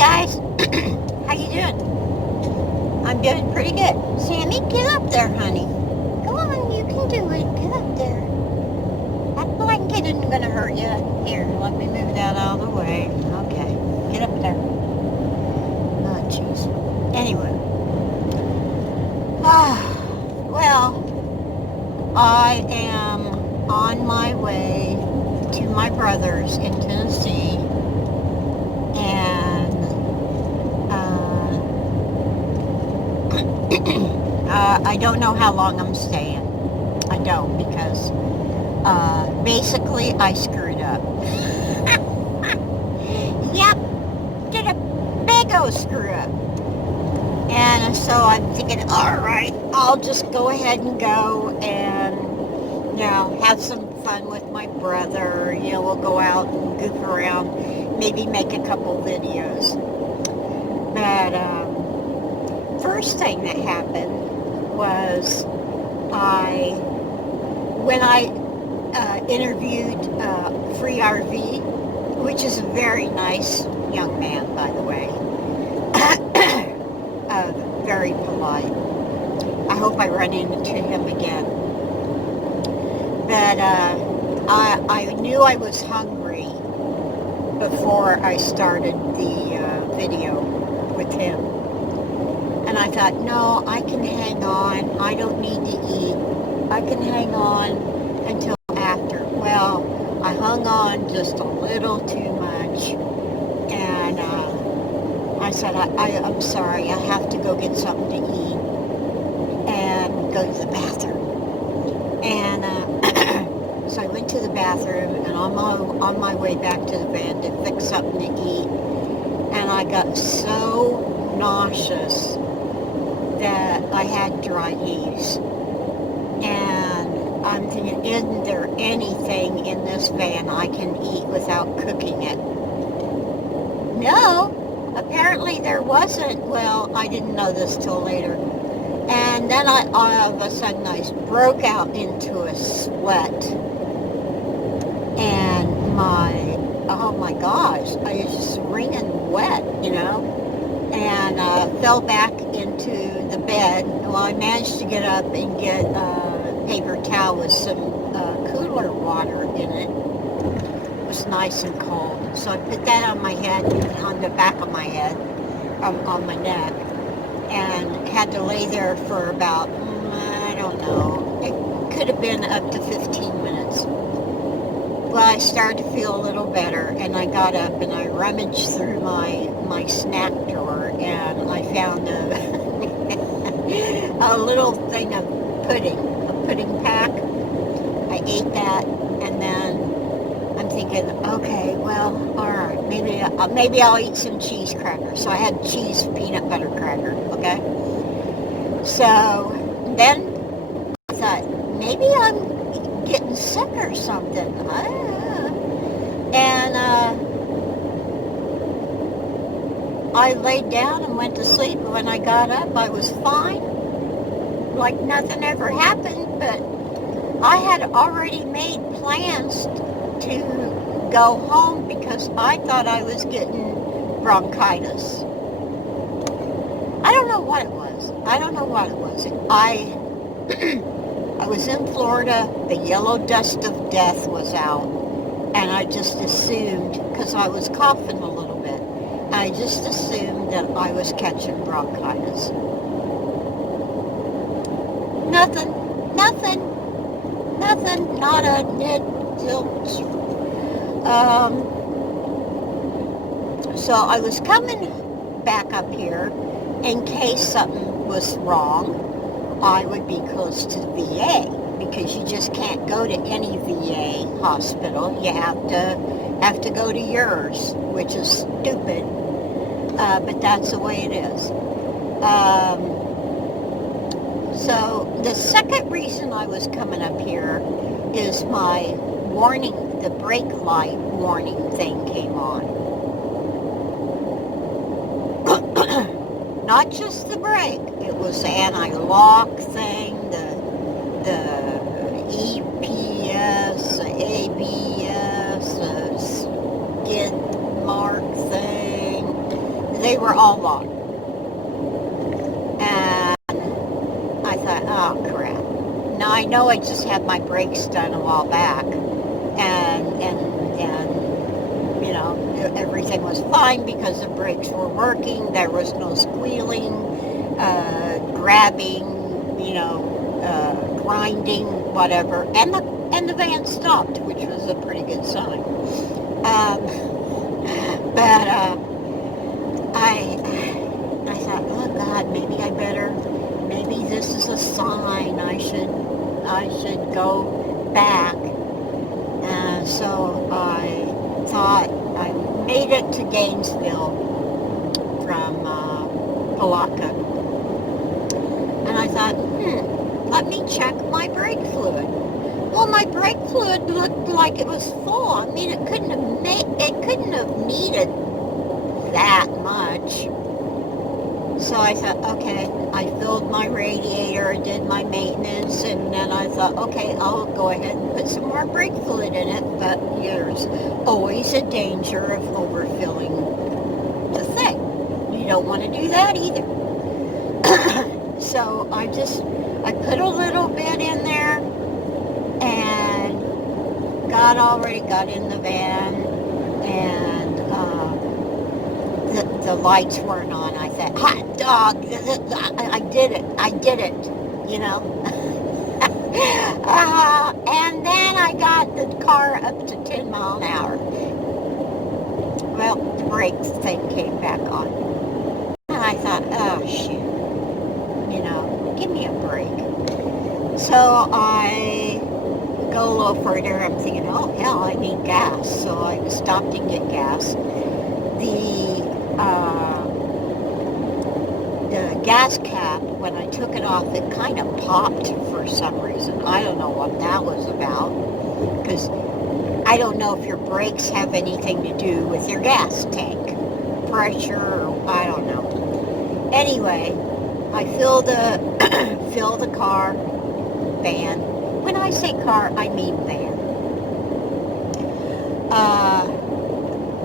guys, how you doing? I'm doing pretty good. Sammy, get up there, honey. Come on, you can do it. Get up there. That blanket isn't gonna hurt you. Here, let me move that out of the way. Okay, get up there. Oh, jeez. Anyway, well, I am on my way to my brother's in Tennessee, and I don't know how long I'm staying. I don't, because basically I screwed up. Yep, did a big old screw up. And so I'm thinking, all right, I'll just go ahead and go and, have some fun with my brother. We'll go out and goof around, maybe make a couple videos. But first thing that happened was when I interviewed Free RV, which is a very nice young man, by the way. Very polite. I hope I run into him again. But I knew I was hungry before I started the video with him. And I thought, no, I can hang on. I don't need to eat. I can hang on until after. Well, I hung on just a little too much. And I said, I'm sorry, I have to go get something to eat and go to the bathroom. And so I went to the bathroom, and on my way back to the van to fix something to eat, and I got so nauseous that I had dry heaves. And I'm thinking, isn't there anything in this van I can eat without cooking it? No. Apparently there wasn't. Well, I didn't know this till later. And then all of a sudden I broke out into a sweat. And oh my gosh, I was just wringing wet, and fell back into the bed. Well, I managed to get up and get a paper towel with some cooler water in it. It was nice and cold. So I put that on my head, on the back of my head, on my neck, and had to lay there for about, I don't know, it could have been up to 15 minutes. Well, I started to feel a little better, and I got up and I rummaged through my snack drawer, and I found a little thing of pudding, a pudding pack. I ate that, and then I'm thinking, okay, well, all right, maybe I'll eat some cheese crackers. So I had cheese peanut butter cracker, okay? So then I thought, maybe I'm getting sick or something. And I laid down and went to sleep. When I got up, I was fine, like nothing ever happened. But I had already made plans to go home because I thought I was getting bronchitis. I don't know what it was. I was in Florida. The yellow dust of death was out, and I just assumed, because I was coughing a little bit, I just assumed that I was catching bronchitis. Nothing, not a nit. So I was coming back up here in case something was wrong. I would be close to the VA, because you just can't go to any VA hospital. You have to go to yours, which is stupid, but that's the way it is. So the second reason I was coming up here is my warning, the brake light warning thing came on. Not just the brake, it was the anti-lock thing, the EPS, the ABS, the skid mark thing, the were all locked. And I thought, oh crap. Now I know I just had my brakes done a while back, and you know, everything was fine because the brakes were working. There was no squealing, grabbing, you know, grinding, whatever. And the van stopped, which was a pretty good sign. But I thought, oh God, maybe maybe this is a sign. I should go back. And so I thought I made it to Gainesville from Palatka. And I thought, let me check my brake fluid. Well, my brake fluid looked like it was full. I mean, it couldn't have needed that much. So I thought, okay, I filled my radiator, did my maintenance, and then I thought, okay, I'll go ahead and put some more brake fluid in it, but there's always a danger of overfilling the thing. You don't want to do that either. So I put a little bit in there and already got in the van, and the lights weren't on. I thought, hot dog, I did it, you know. And then I got the car up to 10 mile an hour. Well, the brakes thing came back on. And I thought, oh shoot, you know, give me a break. So I go a little further. I'm thinking, oh hell, I need gas. So I stopped and get gas. The gas cap, when I took it off, it kind of popped for some reason. I don't know what that was about, because I don't know if your brakes have anything to do with your gas tank pressure, or I don't know. Anyway, I fill the van. When I say car, I mean van.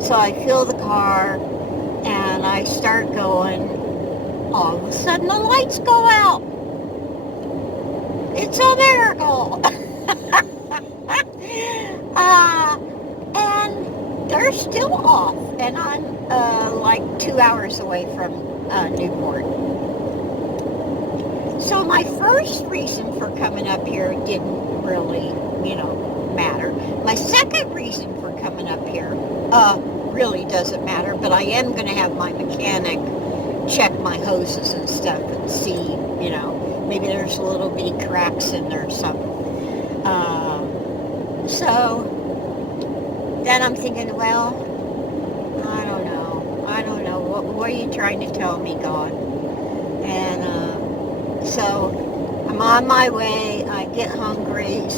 So I fill the car and I start going. All of a sudden the lights go out. It's a miracle. And they're still off. And I'm like 2 hours away from Newport. So my first reason for coming up here didn't really, you know, matter. My second reason for coming up here really doesn't matter, but I am going to have my mechanic check my hoses and stuff and see, you know, maybe there's a little bitty cracks in there or something. So then I'm thinking, well, I don't know. What are you trying to tell me, God? And so I'm on my way. I get hungry. I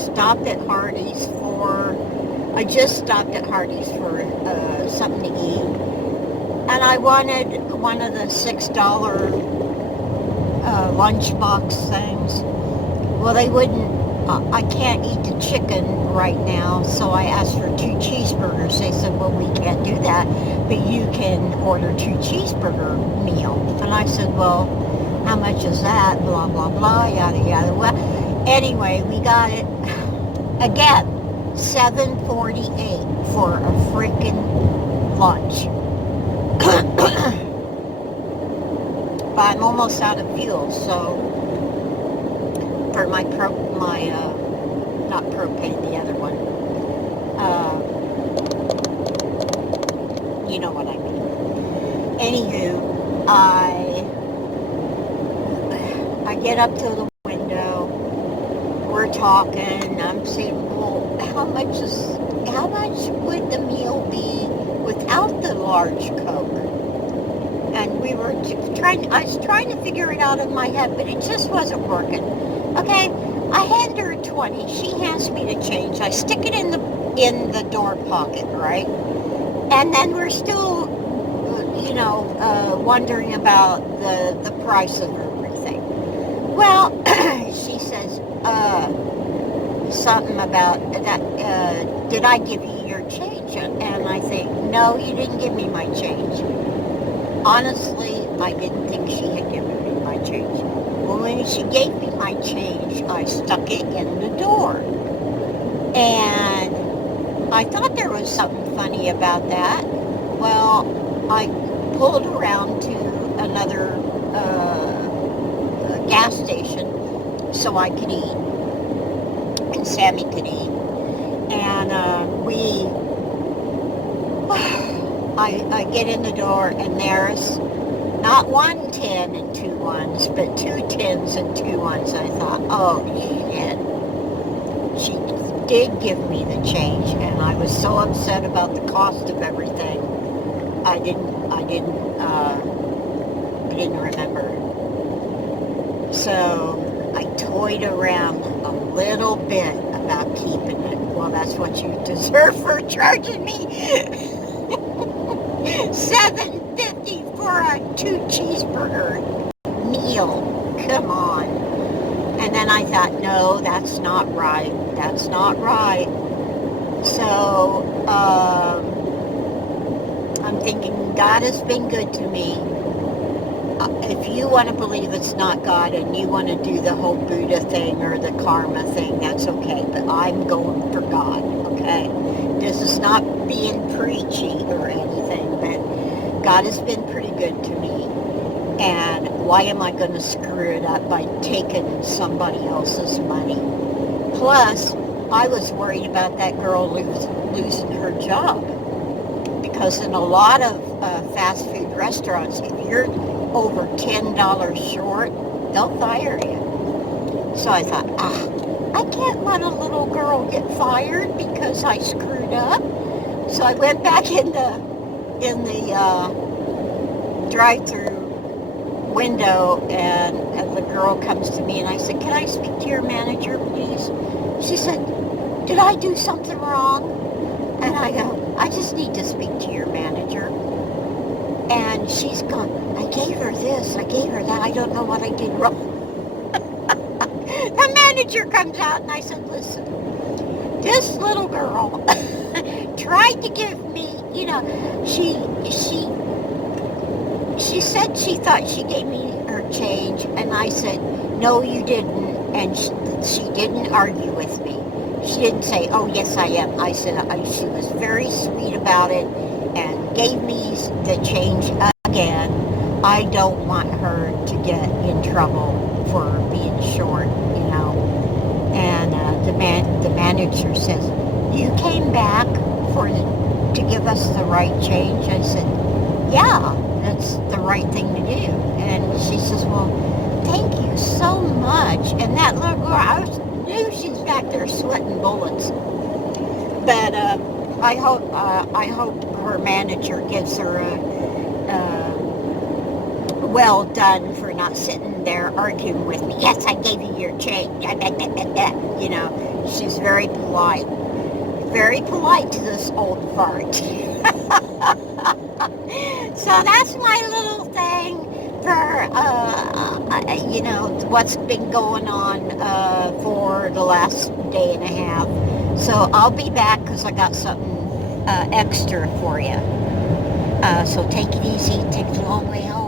just stopped at Hardee's for something to eat. And I wanted one of the $6 lunchbox things. Well, they wouldn't. I can't eat the chicken right now, so I asked for 2 cheeseburgers. They said, well, we can't do that, but you can order 2 cheeseburger meals. And I said, well, how much is that? Blah, blah, blah, yada, yada. Well, anyway, we got it. Again, $7.48 for a freaking lunch. But I'm almost out of fuel, so for not propane, the other one. You know what I mean. Anywho, I get up to the window. We're talking. I'm saying, well, how much would the meal be without the large Coke? And I was trying to figure it out in my head, but it just wasn't working. Okay, I hand her 20. She hands me the change. I stick it in the door pocket, right? And then we're still, you know, wondering about the price of everything. Well, she says, something about that, did I give you your change? And I think, no, you didn't give me my change. honestly, I didn't think she had given me my change. Well, when she gave me my change, I stuck it in the door. And I thought there was something funny about that. Well, I pulled around to another gas station so I could eat, and Sammy could eat. And I get in the door, and there's not 1 10 and 2 1s, but 2 10s and 2 1s. I thought, oh shit. She did give me the change, and I was so upset about the cost of everything. I didn't remember. So I toyed around a little bit about keeping it. Well, that's what you deserve for charging me $7.50 for a 2 cheeseburger meal. Come on. And then I thought, no, that's not right. That's not right. So I'm thinking, God has been good to me. If you want to believe it's not God and you want to do the whole Buddha thing or the karma thing, that's okay. But I'm going for God, okay? This is not being preachy or anything, but God has been pretty good to me. And why am I going to screw it up by taking somebody else's money? Plus, I was worried about that girl losing her job. Because in a lot of fast food restaurants, if you're over $10 short, they'll fire you. So I thought, I can't let a little girl get fired because I screwed up. So I went back in the drive-through window, and the girl comes to me, and I said, can I speak to your manager, please? She said, did I do something wrong? And I go, I just need to speak to your manager. And she's gone, I gave her this, I gave her that, I don't know what I did wrong. The manager comes out, and I said, listen, this little girl tried to give me, she said she thought she gave me her change, and I said, no, you didn't, and she didn't argue with me. She didn't say, oh, yes, I am. I said, she was very sweet about it and gave me the change again. I don't want her to get in trouble for being short, And the manager says, you came back to give us the right change? I said, yeah, that's the right thing to do. And she says, well, thank you so much. And that little girl, I knew she's back there sweating bullets. But I hope her manager gives her a well done for not sitting there arguing with me. Yes, I gave you your change. She's very polite. Very polite to this old fart. So that's my little thing for, what's been going on for the last day and a half. So I'll be back because I got something extra for you. So take it easy. Take the long way home.